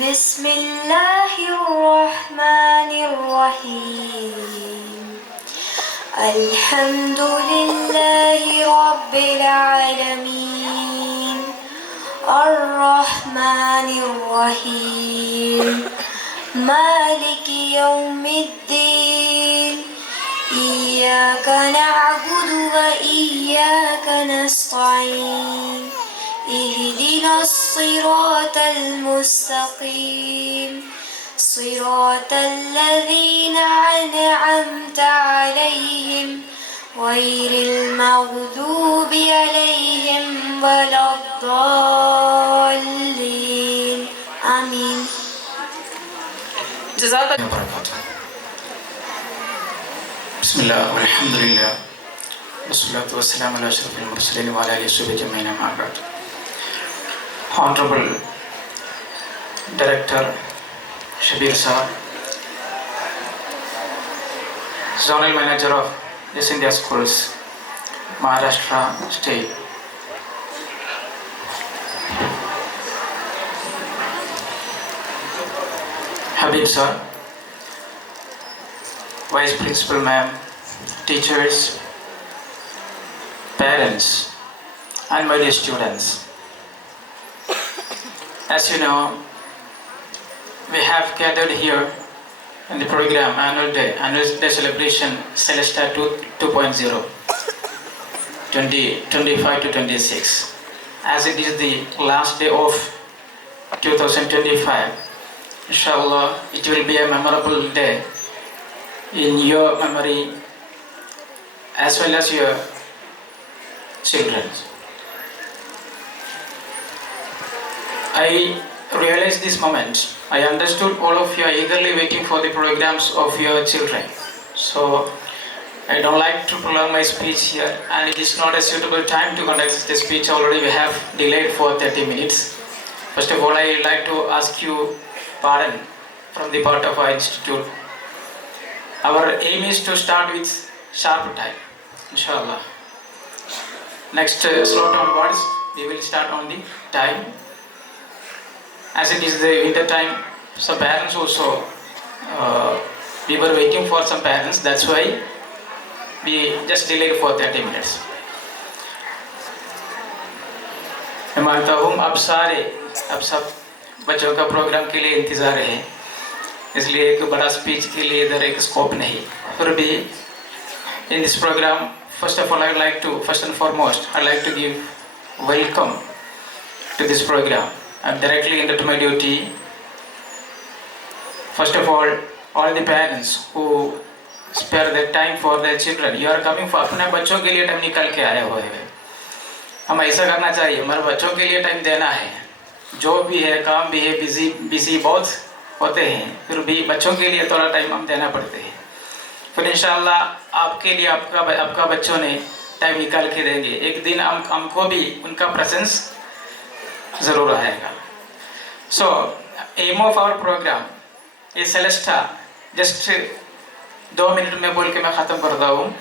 بسم الله الرحمن الرحيم الحمد لله رب العالمين الرحمن الرحيم مالك يوم الدين إياك نعبد وإياك نستعين اهدنا الصراط المستقيم صراط الذين أنعمت عليهم غير المغضوب عليهم ولا الضالين آمين. جزاك الله خير. بسم الله والحمد لله والصلاة والسلام على أشرف المرسلين وعلى آله وصحبه أجمعين أما بعد. Honorable Director Shabir Sir, Zonal Manager of East India Schools, Maharashtra State, Habib Sir, Vice Principal Ma'am, teachers, parents, and my dear students. As you know, we have gathered here in the program Annual Day Celebration Celesta 2.0 2025 to 26. As it is the last day of 2025, inshallah, it will be a memorable day in your memory as well as your children. I realized this moment. I understood all of you are eagerly waiting for the programs of your children. So I don't like to prolong my speech here, and it is not a suitable time to conduct the speech. Already we have delayed for 30 minutes. First of all, I would like to ask you pardon from the part of our institute. Our aim is to start with sharp time, inshallah. Next slot onwards, we will start on the time. As it is the winter time, some parents also, we were waiting for some parents, that's why we just delayed for 30 minutes. मैं मानता हूँ आप सब बच्चों का प्रोग्राम के लिए इंतज़ार है, इसलिए एक बड़ा स्पीच के लिए इधर एक स्कोप नहीं. फिर भी in this program, first of all, I'd like to give welcome to this program. I'm directly into my duty. First of all the parents who spare their time for their children, you are coming for अपने बच्चों के लिए टाइम निकाल के आए हुए हैं. हम ऐसा करना चाहिए, हमारे बच्चों के लिए टाइम देना है. जो भी है, काम भी है, बिजी बहुत होते हैं, फिर भी बच्चों के लिए थोड़ा टाइम हम देना पड़ते हैं. फिर इंशाल्लाह आपके लिए आपका बच्चों ने टाइम निकाल के देंगे. एक दिन हमको भी उनका प्रेजेंस जरूर आएगा. So, aim of our program is Celesta. Just 2 मिनट में बोल के मैं ख़त्म करता हूँ.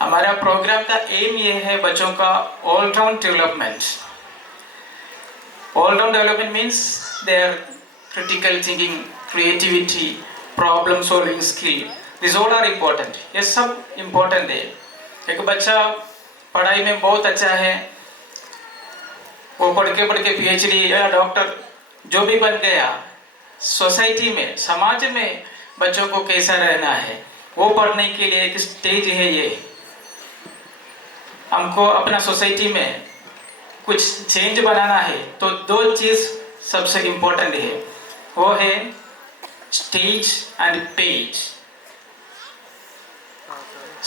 हमारा प्रोग्राम का एम ये है बच्चों का all round development. All round development means their critical thinking, creativity, problem solving skill, this all are important. ये सब इम्पोर्टेंट है. एक बच्चा पढ़ाई में बहुत अच्छा है, वो पढ़ के PhD या डॉक्टर जो भी बन गया, सोसाइटी में, समाज में बच्चों को कैसा रहना है, वो पढ़ने के लिए एक स्टेज है. ये हमको अपना सोसाइटी में कुछ चेंज बनाना है तो 2 चीज़ सबसे इम्पोर्टेंट है, वो है स्टेज एंड पेज.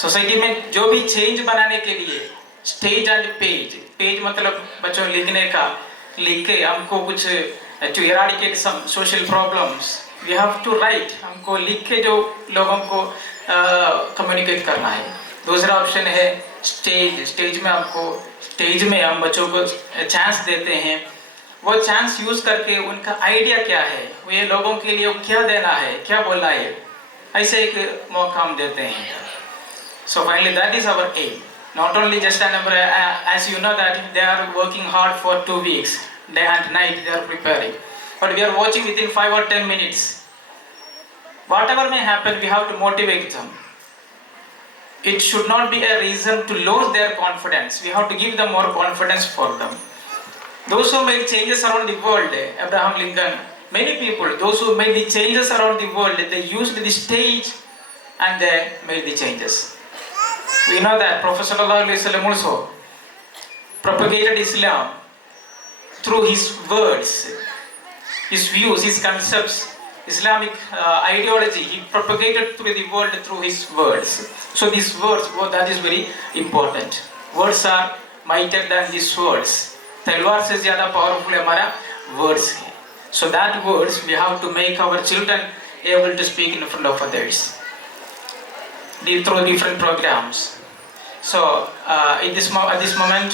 सोसाइटी में जो भी चेंज बनाने के लिए स्टेज एंड पेज. पेज मतलब बच्चों लिखने का, लिख के हमको कुछ to eradicate some social problems, we have to write. हमको लिख के जो लोगों को कम्युनिकेट करना है. दूसरा ऑप्शन है स्टेज में हम बच्चों को चांस देते हैं. वो चांस यूज करके उनका आइडिया क्या है, वो ये लोगों के लिए क्या देना है, क्या बोलना है, ऐसे एक मौका हम देते हैं. So finally that is our aim. Not only just a number, as you know that they are working hard for 2 weeks, day and night they are preparing. but we are watching within 5 or 10 minutes. Whatever may happen, we have to motivate them. It should not be a reason to lose their confidence. We have to give them more confidence for them. Those who made changes around the world, Abraham Lincoln, many people, those who made the changes around the world, they used the stage and they made the changes. We know that Prophet ﷺ also propagated Islam through his words, his views, his concepts, Islamic ideology. He propagated through the world through his words. So these words, that is very important. Words are mightier than these words. तलवार से ज़्यादा powerful हमारा words है. So that words we have to make our children able to speak in front of others through different programs. So at this moment,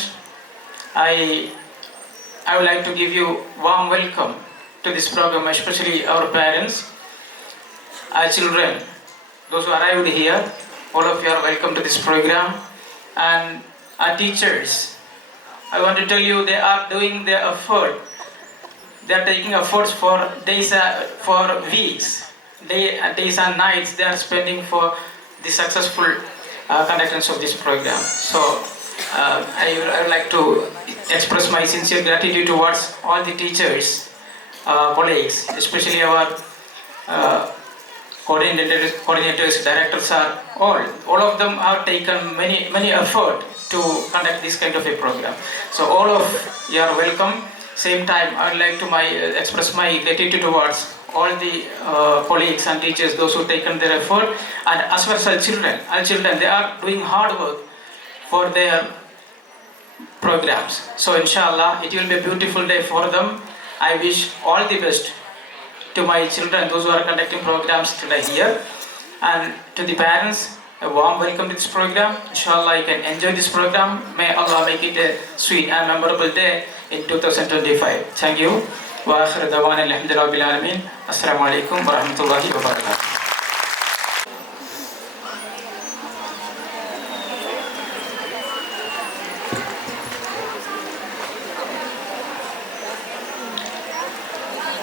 I would like to give you warm welcome to this program, especially our parents, our children, those who arrived here. All of you are welcome to this program, and our teachers. I want to tell you, they are doing their effort. They are taking efforts for days, for weeks, days and nights. They are spending for the successful conductance of this program. So I would like to express my sincere gratitude towards all the teachers, colleagues, especially our coordinators, directors are all of them have taken many effort to conduct this kind of a program. So all of you are welcome. Same time, I would like to express my gratitude towards all the colleagues and teachers, those who taken their effort, and as well as our children, they are doing hard work for their programs. So inshallah, it will be a beautiful day for them. I wish all the best to my children, those who are conducting programs today here, and to the parents, a warm welcome to this program. Inshallah, you can enjoy this program. May Allah make it a sweet and memorable day in 2025. Thank you. Wa akhir dawana alhamdulillahi rabbil alamin. Assalamu alaikum wa rahmatullahi wa barakatuh.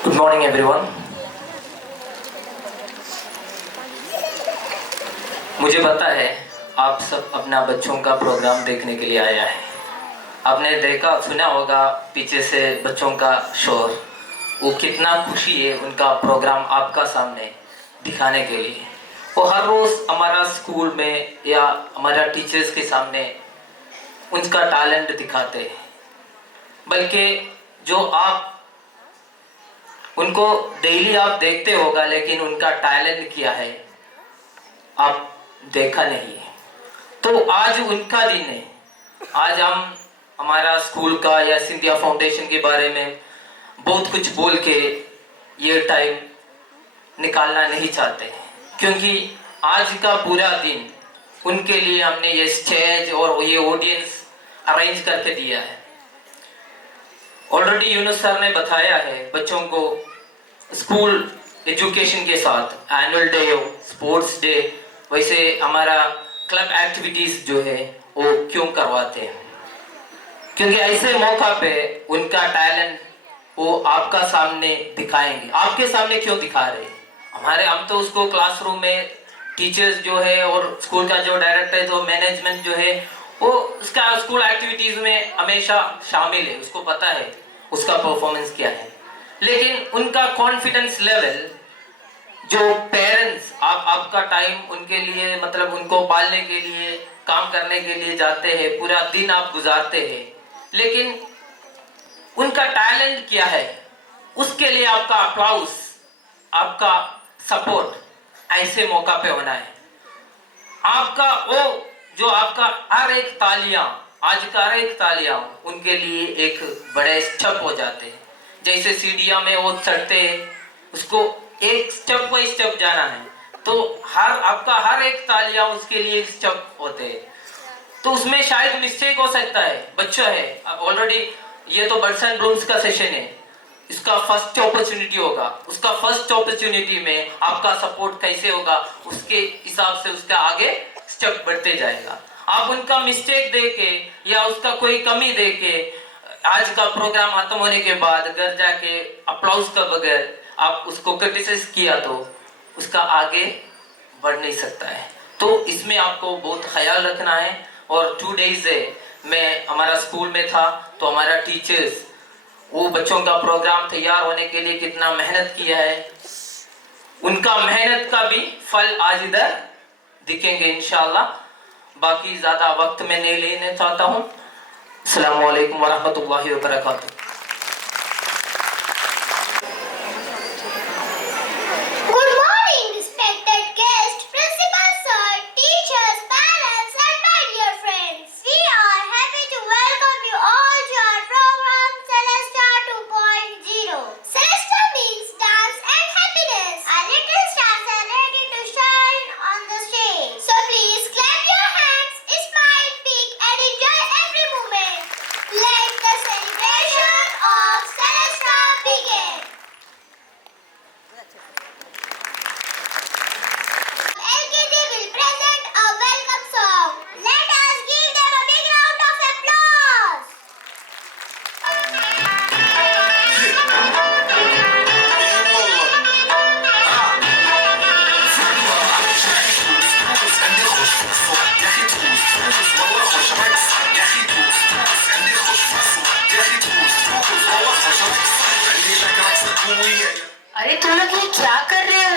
Good morning everyone. मुझे पता है आप सब अपना बच्चों का प्रोग्राम देखने के लिए आया है. आपने देखा सुना होगा पीछे से बच्चों का शोर. वो कितना खुशी है उनका प्रोग्राम आपका सामने दिखाने के लिए. वो हर रोज़ हमारा स्कूल में या हमारा टीचर्स के सामने उनका टैलेंट दिखाते हैं. बल्कि जो आप उनको डेली आप देखते होगा, लेकिन उनका टैलेंट क्या है आप देखा नहीं है. तो आज उनका दिन है. आज हम हमारा स्कूल का या सिंधिया फाउंडेशन के बारे में बहुत कुछ बोल के ये टाइम निकालना नहीं चाहते, क्योंकि आज का पूरा दिन उनके लिए हमने ये स्टेज और ये ऑडियंस अरेंज करके दिया है. ऑलरेडी यूनुस सर ने बताया है बच्चों को स्कूल एजुकेशन के साथ एनुअल डे हो, स्पोर्ट्स डे, वैसे हमारा क्लब एक्टिविटीज जो है वो क्यों करवाते हैं. क्योंकि ऐसे मौका पे उनका टैलेंट वो आपका सामने दिखाएंगे. आपके सामने क्यों दिखा रहे हैं? हम तो उसको क्लासरूम में टीचर्स जो है और स्कूल का जो डायरेक्टर जो मैनेजमेंट जो है वो उसका स्कूल एक्टिविटीज में हमेशा शामिल है, उसको पता है उसका परफॉर्मेंस क्या है. लेकिन उनका कॉन्फिडेंस लेवल जो पेरेंट्स आपका टाइम उनके लिए मतलब उनको पालने के लिए काम करने के लिए जाते हैं, पूरा दिन आप गुजारते हैं, लेकिन उनका टैलेंट क्या है उसके लिए आपका अप्लाउस, आपका सपोर्ट ऐसे मौका पे होना है. आपका वो जो आपका हर एक तालियां, आज का हर एक तालियां उनके लिए एक बड़े स्टेप हो जाते हैं. जैसे सीढ़ियां में वो चढ़ते हैं, उसको एक स्टेप बाय स्टेप जाना है, तो आपका हर एक तालियां उसके लिए एक स्टेप होते हैं. तो उसमें शायद मिस्टेक हो सकता है. बच्चा है ऑलरेडी, ये तो बर्ड्स एंड ब्लूम्स का सेशन है, इसका फर्स्ट अपॉर्चुनिटी होगा. उसका फर्स्ट अपॉर्चुनिटी में आपका सपोर्ट कैसे होगा उसके हिसाब से उसका आगे स्टेप बढ़ते जाएगा. आप उनका मिस्टेक देके या उसका कोई कमी देके आज का प्रोग्राम खत्म होने के बाद घर जाके अप्लाउज का बगैर आप उसको क्रिटिसाइज किया तो उसका आगे बढ़ नहीं सकता है। तो इसमें आपको बहुत ख्याल रखना है। और 2 days है मैं हमारा स्कूल में था तो हमारा टीचर्स वो बच्चों का प्रोग्राम तैयार होने के लिए कितना मेहनत किया है, उनका मेहनत का भी फल आज इधर दिखेंगे इंशाल्लाह। बाकी ज्यादा वक्त में नहीं लेने चाहता हूँ। अस्सलाम वालेकुम वरहमतुल्लाहि वबरकातुहू। Good morning, respected guests, principal sir, teachers, parents, and my dear friends. We are happy to welcome you all to our program Celesta 2.0. Celesta means dance and happiness. Our little stars are ready to shine on the stage. So please clap your hands, smile big, and enjoy every moment. Let the celebration of Celesta begin. LKG will present a welcome song. Let us give them a big round of applause. अरे तुम लोग ये क्या कर रहे हो?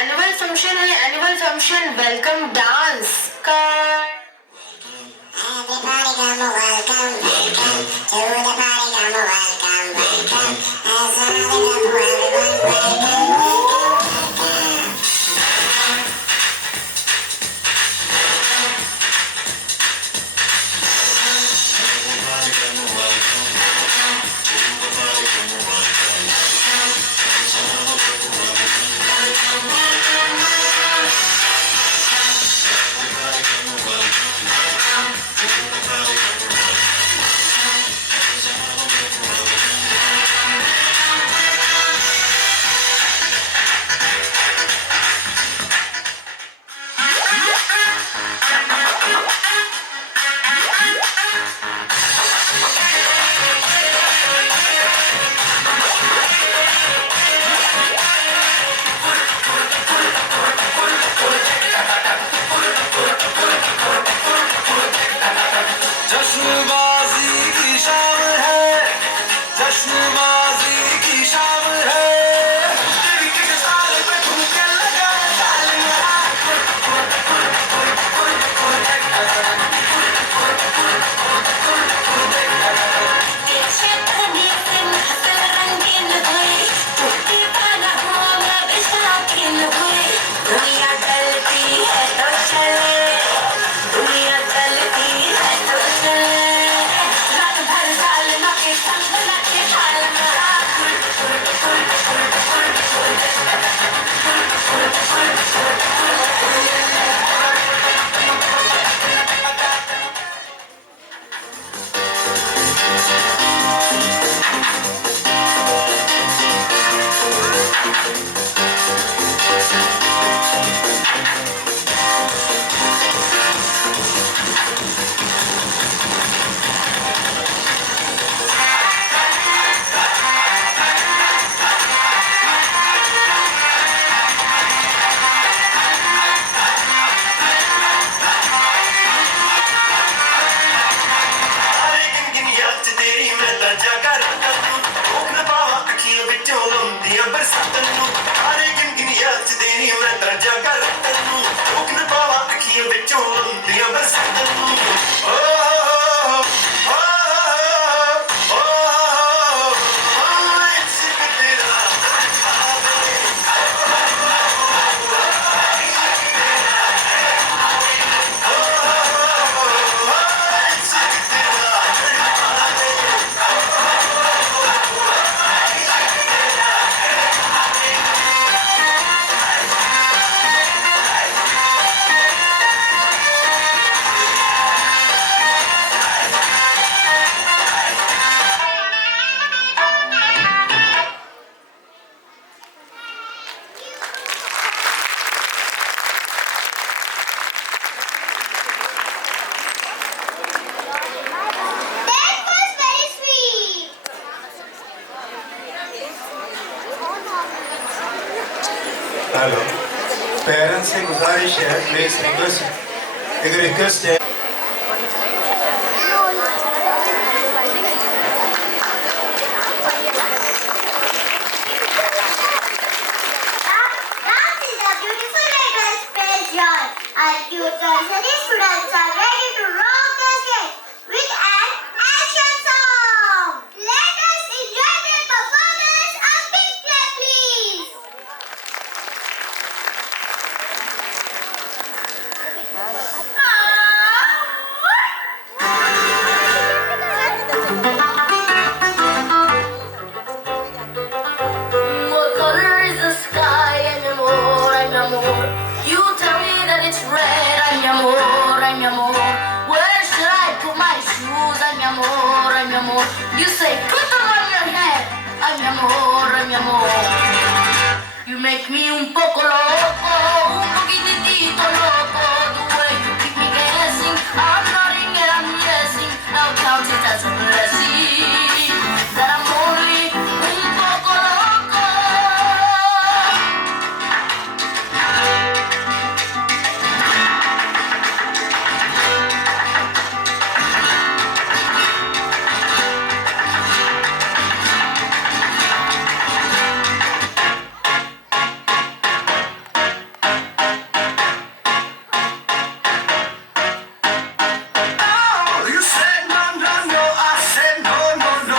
Annual function है, annual function welcome dance का। Everybody come a welcome, welcome to the party. Come a welcome, welcome. As I come everyone, welcome. जश्नबाजी की शाम है, जश्नबाजी की शाम है। तेरी किस साल पे ठुमके लगा ताल मेरा। दुनिया चलती है तो चले, दुनिया चलती है तो चले, रात भर डालना के संग लगे ठाल मेरा। सारे गिन याद च तेरी मैं तां जागा रातां नूं, रोक ना पावां अखियां विचों लौंदियां बरसातां नूं। सारे गिन याद च तेरी मैं तां जागा रातां नूं, रोक ना पावां अखियां विचों लौंदियां बरसातां नूं। ओ ओ ओ ओ इश्क तेरा हेलो पेरेंट्स से गुजारिश है प्लीज रिक्वेस्ट है Dance is a beautiful way to express joy. Our tutors and students are ready to rock the stage with an action song. Let us enjoy their performance. A big clap, please. What color is the sky? Ay, mi amor, ay, mi amor. You tell me that it's red. Ay, mi amor, ay, mi amor. Where should I put my shoes? Ay, mi amor, ay, mi amor. You say, put them on your head. Ay, mi amor, ay, mi amor. You make me un poco loco, un poquitito loco. The way you keep me guessing, I'm nodding and I'm guessing. I'll count it as a blessing that I'm only un poco loco. You said no, no, no. I said no, no, no,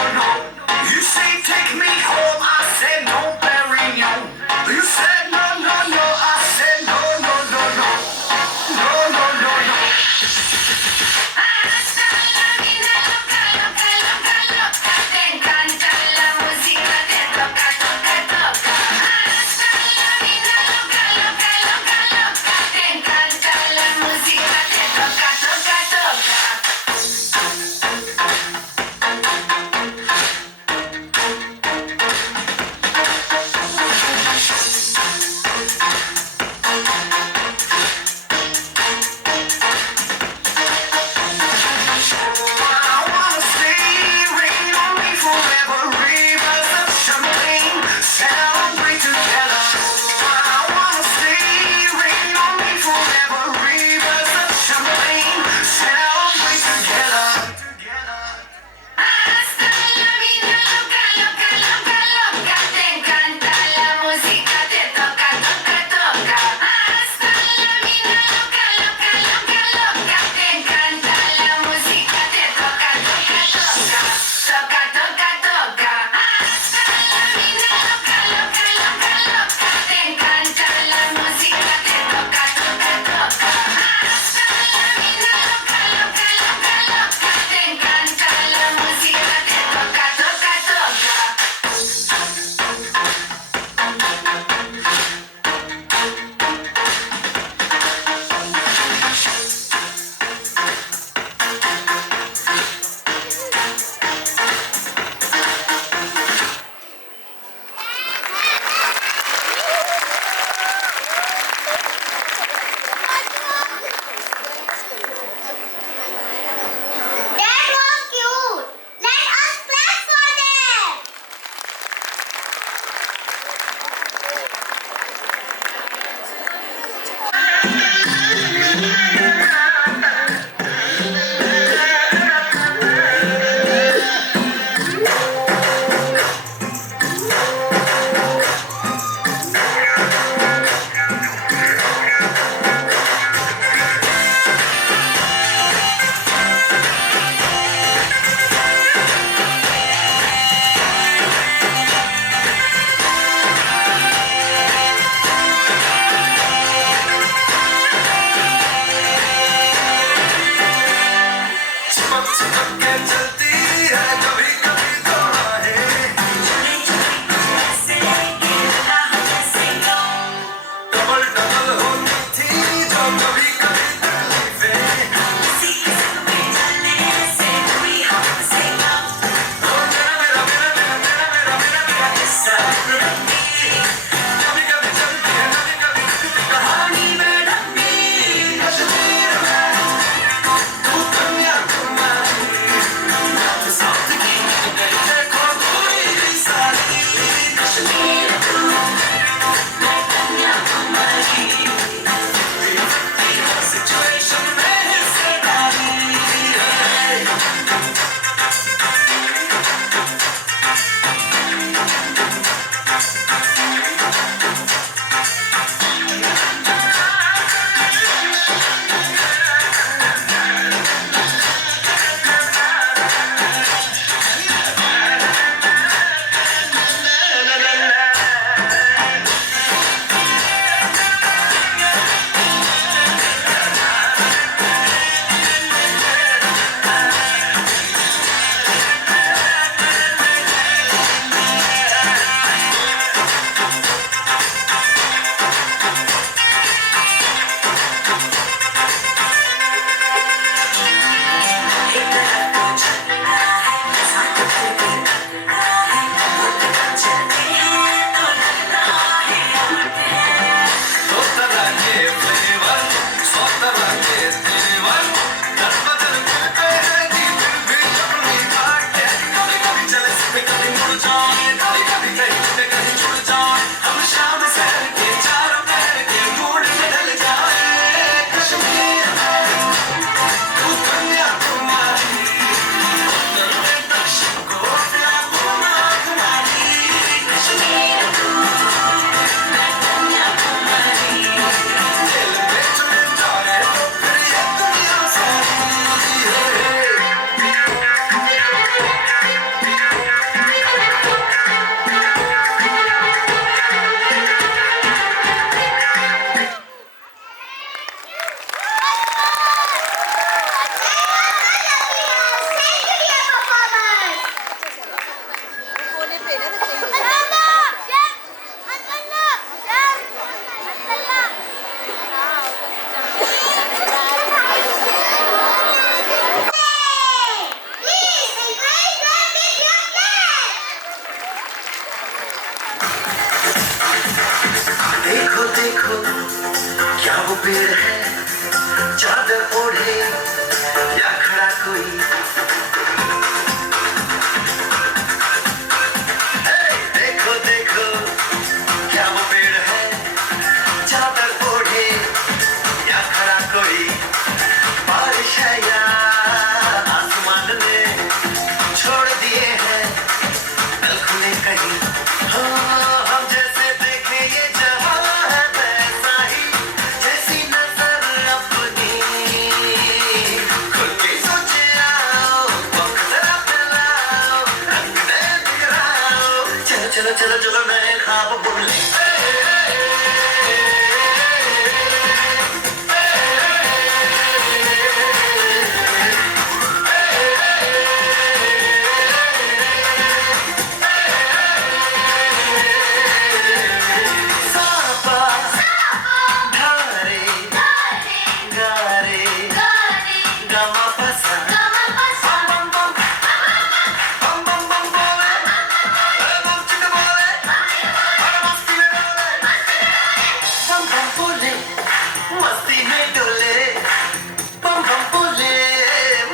पेड़ है चादर ओढ़े या खड़ा कोई देखो देखो क्या वो पेड़ है चादर ओढ़े या खड़ा कोई बारिश है या आसमान ने छोड़ दिए हैं कल खुले कहीं हम जैसे देखे ये जहां है वैसा ही जैसी नजर अपनी खुद के सोचे आओ वक्त जरा फैलाओ रंग नए बिखराओ चलो चलो चलो चलो नए ख्वाब बुन ले मस्ती में डोले बम बम बोले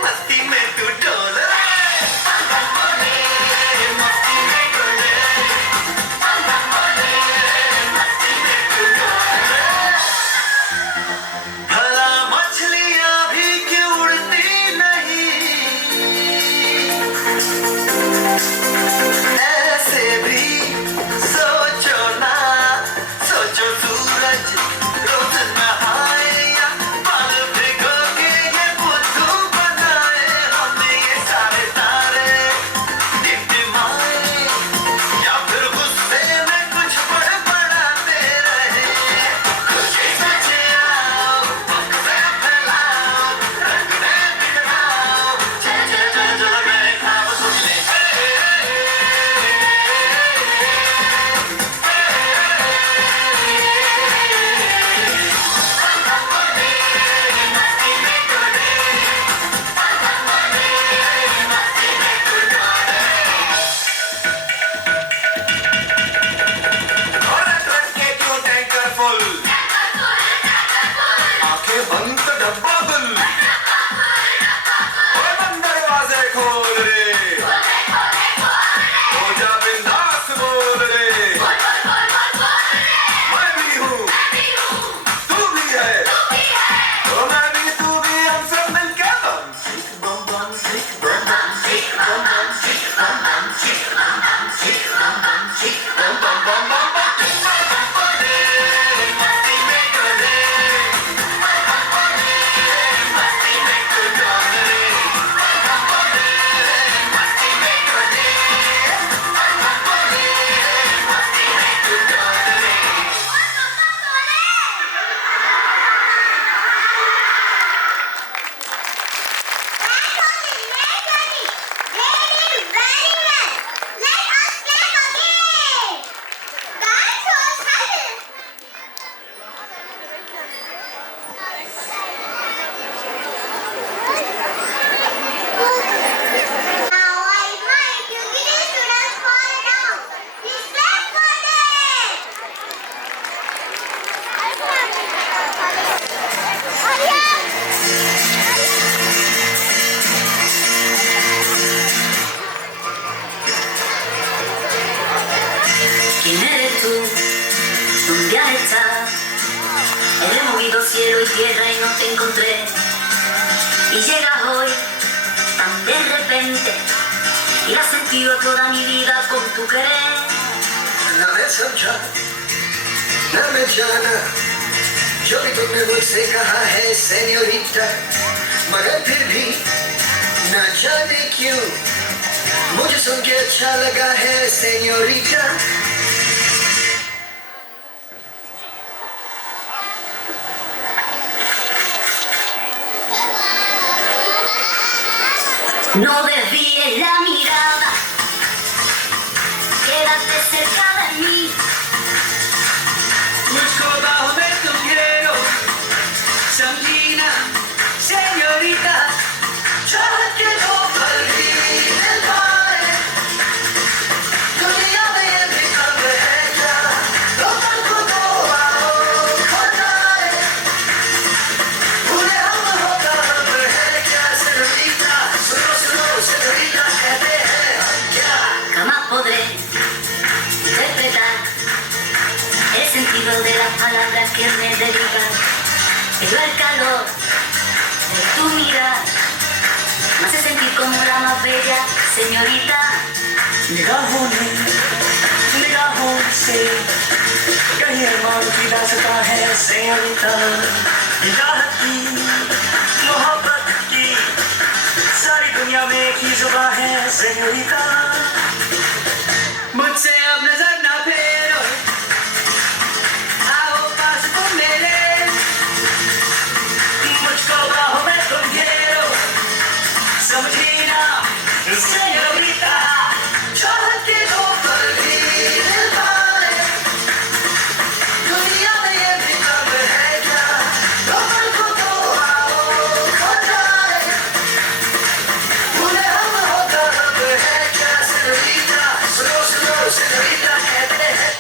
मस्ती में तू डोले बम बम बोले मस्ती में डोले बम बम बोले मस्ती में तू डोले भला मछलियां भी क्यों उड़ती नहीं ऐसे भी सोचो ना सोचो सूरज रोज नहाए या बाल भिगो के ये बुद्धू बनाए हमने ये सारे तारे टिमटिमाए या फिर गुस्से में कुछ बड़बड़ाते रहे खुद के सोचे आओ वक्त जरा फैलाओ रंग नए बिखराओ चलो चलो चलो चलो नए ख्वाब बुन ले और ट्रक के क्यों टैंकर फुल आंखें बंद तो डब्बा गुल और बंद दरवाजे खोल रे हो जा बिंदास बोल रे मैं भी हूँ तू भी है तो मैं भी तू भी हम सब मिलके बम बम चिक बम बम चिक बम बम चिक बम बम चिक बम बम चिक बम बम चिक बम बम बम बम बम चिक बम बम बोले मस्ती में डोले बम बम बोले मस्ती में तू डोले बम बम बोले मस्ती में डोले बम बम बोले मस्ती में तू डोले ¿Quién eres tú? ¿Dónde has estado? He removido cielo y tierra y no te encontré. Y llegas hoy tan de repente y has sentido toda mi vida con tu querer. ना मैं समझा ना मैं जाना जो भी तुमने मुझसे कहा है सेन्योरिटा मगर फिर भी ना जाने क्यों मुझे सुन के अच्छा लगा है senorita No desvíes la mirada, quédate cerca de mí. मुझको बाहों में तुम घेरो समझी ना सेन्योरिटा चाहत के दो पल भी दिल पाए दुनिया में ये भी खबर है क्या दो पल को दो आओ खो जाए interpretar el sentido de las palabras que me dedican. Pero el calor de tu mirar me hace sentir como la más bella señorita. निगाहों से कहीं अरमान की दास्तां है सेंटा याद की मोहब्बत की सारी दुनिया में एक ही जुबां है सेंटा मुझसे अब नजर ना फेरो आओ पास तुम मेरे मुझको बाहों में तुम घेरो समझी ना सेंटा चाहत के दो पल भी दिल पाए दुनिया में ये भी कब है क्या दो पल को तो आओ खो जाए उन्हें हम होता अब है क्या सेंटा सुनो सुनो सेंटा कहते हैं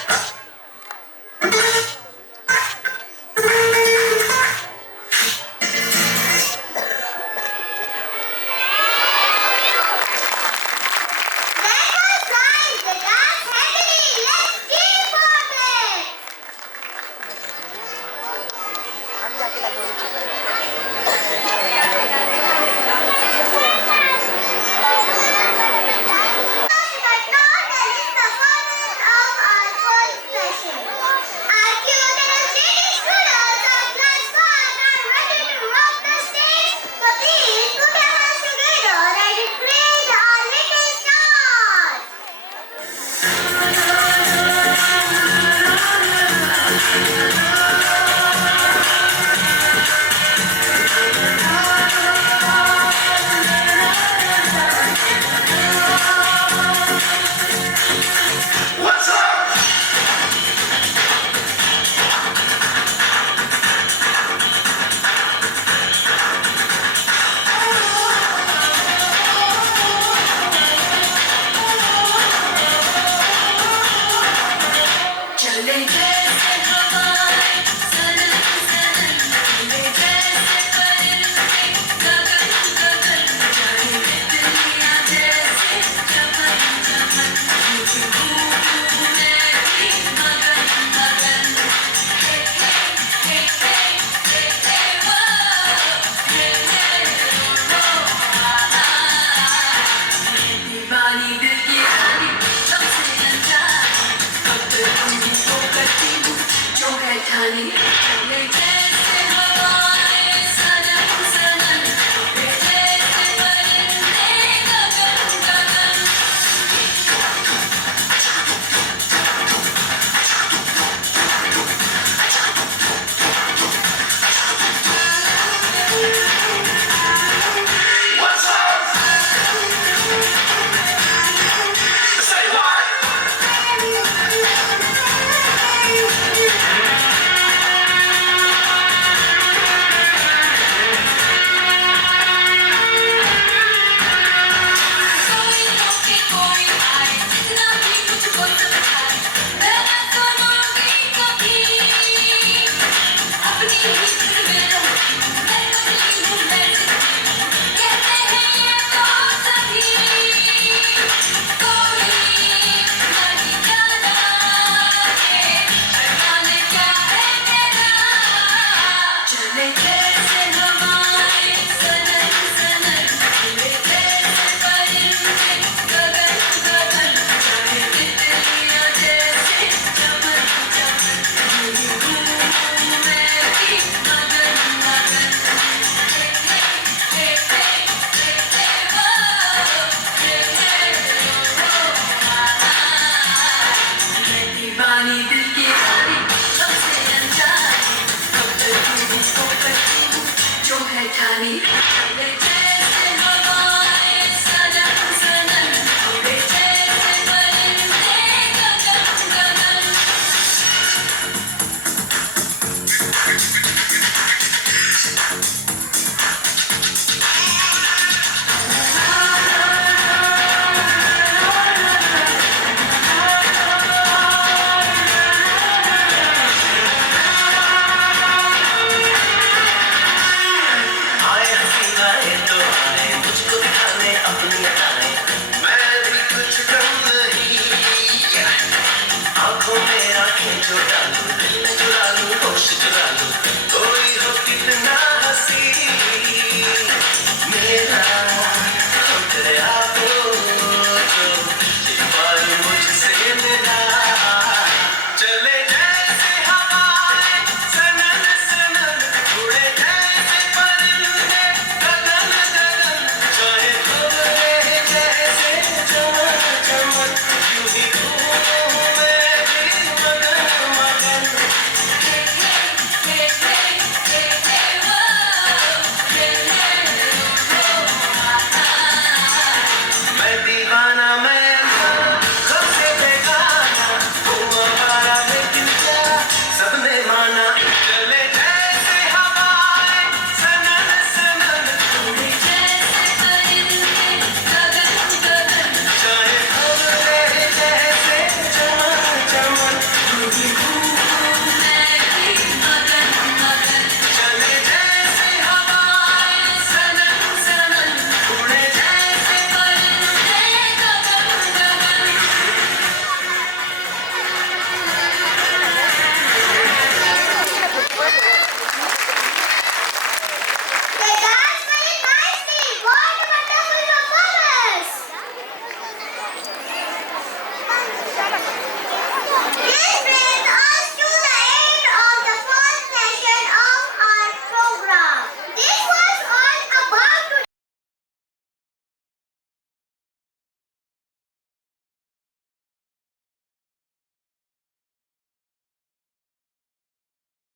Joe had tiny